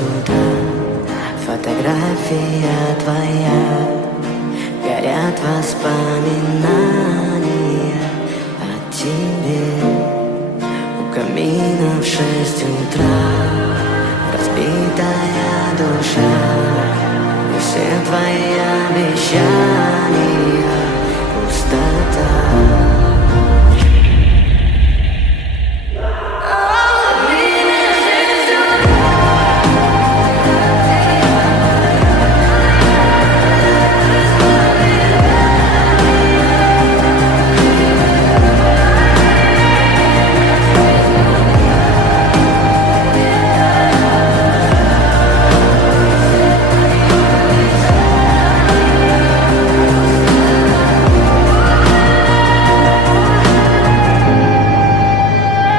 утра, фотография твоя, горят воспоминания о тебе. У камина в 6 утра разбитая душа, и все твои обещания